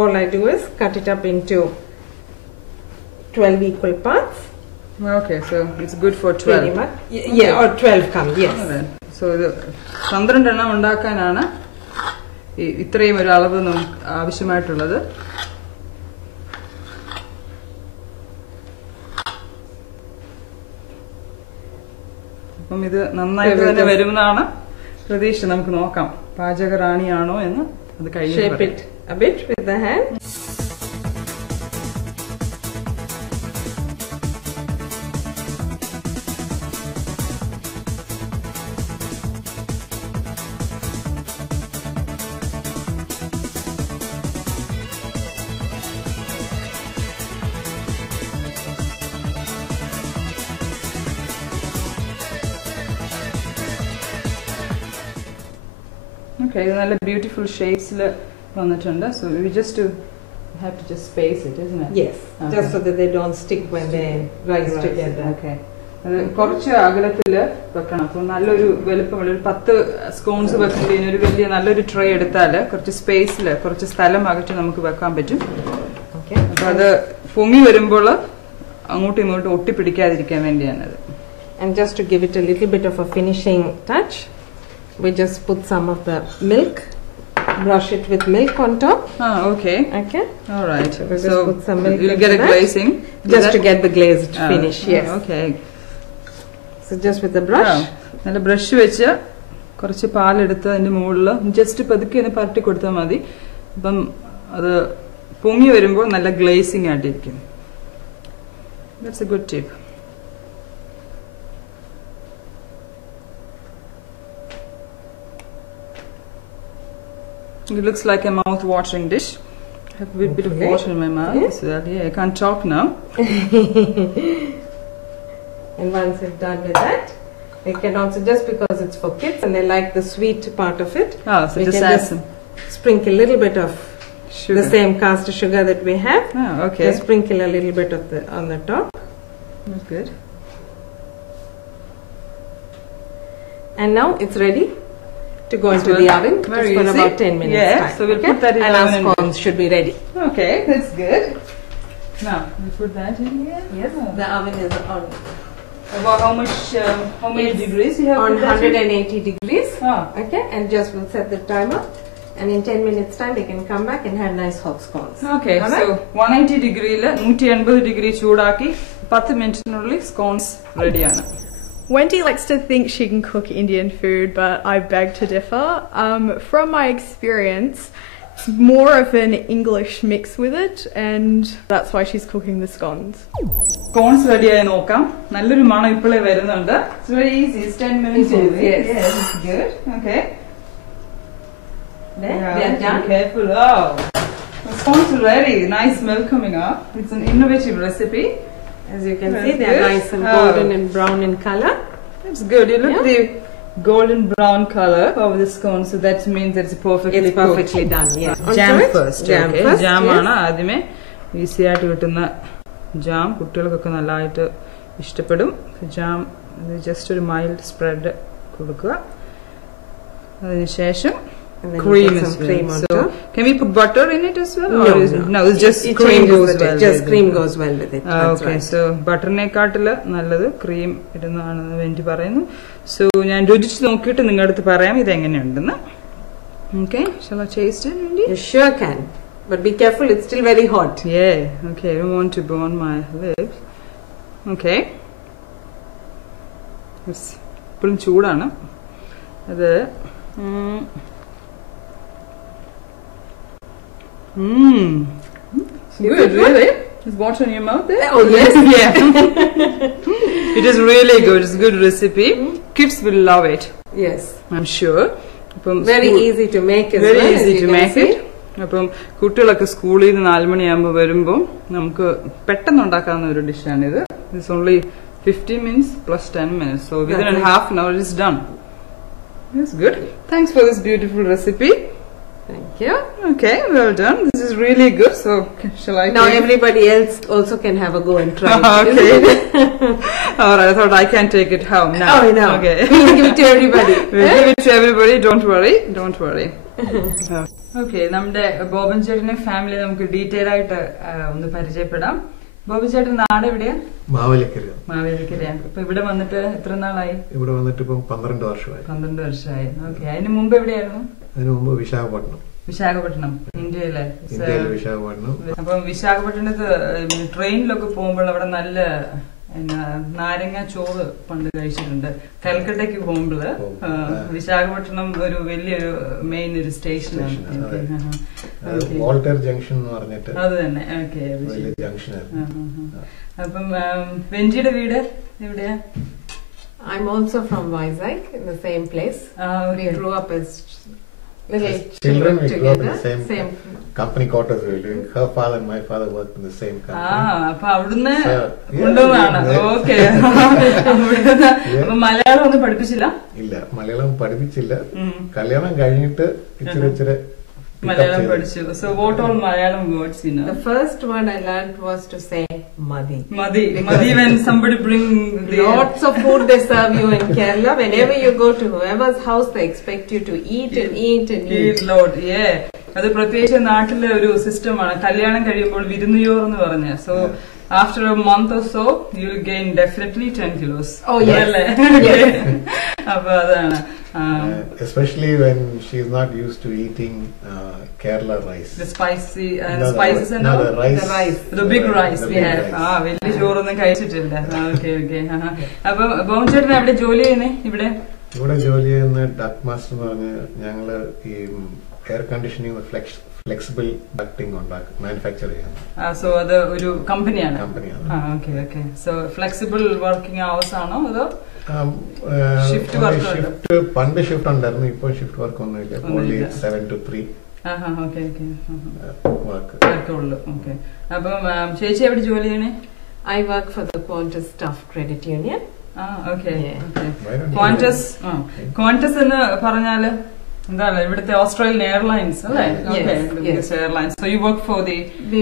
all I do is cut it up into 12 equal parts. Okay, so it's good for 12. Very much. Yeah, or 12 come, yes. So the 12 എണ്ണം ഉണ്ടാക്കാനാണ് ഇത്രയും ഒരു അളവ് നമുക്ക് ആവശ്യമായിട്ടുള്ളത്. അപ്പം ഇത് നന്നായിട്ട് തന്നെ വരുമെന്നാണ് പ്രതീക്ഷ. നമുക്ക് നോക്കാം പാചകറാണിയാണോ എന്ന്. അത് കഴിഞ്ഞ് shape it a bit with the hand. Okay, നല്ല beautiful shapes വന്നിട്ടുണ്ട്. So we just have to just space it, isn't it? Yes, okay. Just so that they don't stick when they rise together. Okay. അത് കുറച്ച് അകലത്തിൽ വെക്കണം. അപ്പോൾ നല്ലൊരു വലുപ്പമുള്ള ഒരു 10 സ്കോൺസ് വെക്കുന്നതിന് ഒരു വലിയ നല്ലൊരു ട്രേ എടുത്താൽ കുറച്ച് സ്പേസിൽ കുറച്ച് സ്ഥലം അകറ്റി നമുക്ക് വെക്കാൻ പറ്റും. അപ്പോൾ അത് പൊങ്ങി വരുമ്പോൾ അങ്ങോട്ടും ഇങ്ങോട്ടും ഒട്ടിപ്പിടിക്കാതിരിക്കാൻ വേണ്ടിയാണത്. And just to give it a little bit of a finishing touch, we just put some of the milk, brush it with milk on top. Okay. Okay. All right. So we'll just put some milk. You'll get a glazing. Just to get the glazed finish. Yes. Okay. So just with the brush. നല്ല ബ്രഷ് വെച്ച് കുറച്ച് പാലെടുത്ത് അതിന്റെ മുകളിൽ ജസ്റ്റ് പതുക്കെ ഒന്ന് പരട്ടി കൊടുത്താൽ മതി. അപ്പം അത് പൊങ്ങി വരുമ്പോൾ നല്ല ഗ്ലേസിംഗ് ആയിട്ടിരിക്കും. That's a good tip. It looks like a mouth-watering dish. I have a bit of water in my mouth. Yes. So that, yeah, I can't talk now. And once you've done with that, you can also, just because it's for kids and they like the sweet part of it, so just add some. Sprinkle a little bit of Sugar. The same caster sugar that we have. Okay. Just sprinkle a little bit of the on the top. That's good. And now it's ready to go into the oven just for about 10 minutes. Yeah, time. so we'll put that in and the our oven. scones should be ready. Okay, that's good. Now we put that in here. Yes, the oven is on. About how many degrees you have? On 180 degrees. Okay, and just we'll set the timer. And in 10 minutes time we can come back and have nice hot scones. Okay, so 180 degree 180 degree ചൂടാക്കി 10 മിനിറ്റിനുള്ളിൽ scones ready ആണ്. Wendy likes to think she can cook Indian food, but I beg to differ. From my experience, it's more of an English mix with it, and that's why she's cooking the scones. Scones ready ആയി നോക്കാം. നല്ലൊരു മണം ഇപ്പോഴേ വരുന്നുണ്ട്. It's very easy. It's 10 minutes. Yes, it's good. Okay. They are done. Careful. Oh, the scones are ready. Nice smell coming up. It's an innovative recipe. As you can see, they are nice and golden and brown in color. That's good. You look the golden brown color of the scone, so that means it's perfectly done. Yes. Jam first. Jam first. Jam ആണ് ആദ്യമേ ഈസി ആയിട്ട് കിട്ടുന്ന ജാം കുട്ടികൾക്കൊക്കെ നല്ലതായിട്ട് ഇഷ്ടപ്പെടും. Jam just ഒരു mild spread കൊടുക്കുക. അതിനുശേഷം cream is cream on so top. Can we put butter in it as well? No, it's just it cream goes with well. It. Just cream goes well with it. Okay, right. So ബട്ടറിനെക്കാട്ടില് നല്ലത് ക്രീം ഇടുന്നതാണെന്ന് വേണ്ടി പറയുന്നു. So ഞാൻ രുചിച്ച് നോക്കിയിട്ട് നിങ്ങളുടെ അടുത്ത് പറയാം ഇത് എങ്ങനെയുണ്ടെന്ന്. Okay, shall I taste it, Wendy? You sure can, but be careful. It's still very hot. Yeah. Okay, I don't want to burn my lips. Okay. Yes. ഇപ്പോഴും ചൂടാണ്. അത് good, really? There's water in your mouth there? Oh yes. Yeah. It is really good. It's a good recipe. Kids will love it. Yes. I'm sure. Very easy to make as well. Very easy to make it. അപ്പം കുട്ടികളൊക്കെ സ്കൂളിൽ നിന്ന് 4 മണിയാകുമ്പോൾ വരുമ്പോൾ നമുക്ക് പെട്ടെന്ന് ഉണ്ടാക്കാവുന്ന ഒരു ഡിഷാണിത്. It's only 15 minutes plus 10 minutes. So within a half an hour it's done. That's good. Thanks for this beautiful recipe. Thank you. Okay, well done. This is really good. So, shall I? Now everybody else also can have a go and try it. Okay. Alright, I thought I can take it home now. Oh, no. Okay. We'll give it to everybody. We'll give it to everybody. Don't worry. Don't worry. Okay, നമ്മുടെ ബോബൻ ചേട്ടന്റെ ഫാമിലി നമുക്ക് ഡീറ്റെയിൽ ആയിട്ട് ഒന്ന് പരിചയപ്പെടാം. ബോബൻ ചേട്ടൻ നാട് എവിടെയാ? മാവേലിക്കരയാ. ഇപ്പൊ ഇവിടെ വന്നിട്ട് എത്ര നാളായി? ഇവിടെ വന്നിട്ട് ഇപ്പം 12 വർഷമായി. 12 വർഷമായി. ഓക്കെ, അതിന് മുമ്പ് എവിടെയായിരുന്നു? അതിന് മുമ്പ് വിശാഖപട്ടണം, ഇന്ത്യയിലെ വിശാഖപട്ടണം. അപ്പം വിശാഖപട്ടണത്ത് ട്രെയിനിലൊക്കെ പോകുമ്പോൾ അവിടെ നല്ല നാരങ്ങ ചോറ് പണ്ട് കഴിച്ചിട്ടുണ്ട്. കൽക്കട്ടയ്ക്ക് പോകുമ്പോൾ വിശാഖപട്ടണം ഒരു വലിയൊരു മെയിൻ ഒരു സ്റ്റേഷനാണ്. ജംഗ്ഷൻ എന്ന് പറഞ്ഞിട്ട് അത് തന്നെ. ഓക്കെ, അപ്പം വെഞ്ചിയുടെ വീട് എവിടെയാ? I'm also from Vizag, in the same place. We grew up as little children. We grew up in together. the same company quarters. Her father and my father worked in the same company. അപ്പൊ അവിടുന്ന് കൊണ്ടുവന്നാണ്. ഓക്കെ. അപ്പൊ മലയാളം ഒന്നും പഠിപ്പിച്ചില്ല? ഇല്ല, മലയാളം പഠിപ്പിച്ചില്ല. കല്യാണം കഴിഞ്ഞിട്ട് ഇച്ചിരി Malayalam പഠിച്ചു. So what all Malayalam words you know? The first word I learned was to say Madi. Madi when somebody bring lots of food they serve you in Kerala. Whenever you go to whoever's house, they expect you to eat and eat and eat. Lord, yeah. അത് പ്രത്യേകിച്ച് നാട്ടിലെ ഒരു സിസ്റ്റമാണ്. കല്യാണം കഴിയുമ്പോൾ വിരുന്നുയോർ എന്ന് പറഞ്ഞ. So after a month or so, you will gain definitely 10 kilos. Oh yes. അപ്പൊ അതാണ്. Especially when she is not used to eating Kerala rice. The spicy and spices and all. The rice. The big rice we have. വലിയ ചോറൊന്നും കഴിച്ചിട്ടില്ല. ഓക്കെ. അപ്പൊ ബോബൻ ചേട്ടൻ എവിടെ ജോലി ചെയ്യുന്നേ? ഇവിടെ ജോലി ചെയ്യുന്ന ഡക്ക് മാസ്റ്റർ എന്ന് പറഞ്ഞ് ഞങ്ങള് ഈ എയർ കണ്ടീഷനിങ് ഫ്ലെക്സിബിൾ ഡക്ടിങ് മാനുഫാക്ചർ ചെയ്യാം. സോ അത് ഒരു കമ്പനിയാണ്. Okay. So flexible working hours ആണോ അതോ ഷിഫ്റ്റ് വർക്ക്? പണ്ട് ഷിഫ്റ്റ് ഉണ്ടായിരുന്നു, ഇപ്പൊ ഷിഫ്റ്റ് വർക്ക് ഒന്നുമില്ല. ഓൺലി 7 to 3 വർക്ക് ഉള്ളു. ഓക്കെ. അപ്പം ചേച്ചി എവിടെ ജോലി ചെയ്യണേ? I work for the Qantas Staff Credit Union. Qantas എന്ന് പറഞ്ഞാല് എന്താണ്? ഇവിടുത്തെ ഓസ്ട്രേലിയൻ എയർലൈൻസ് അല്ലേ? Airlines. So you work for the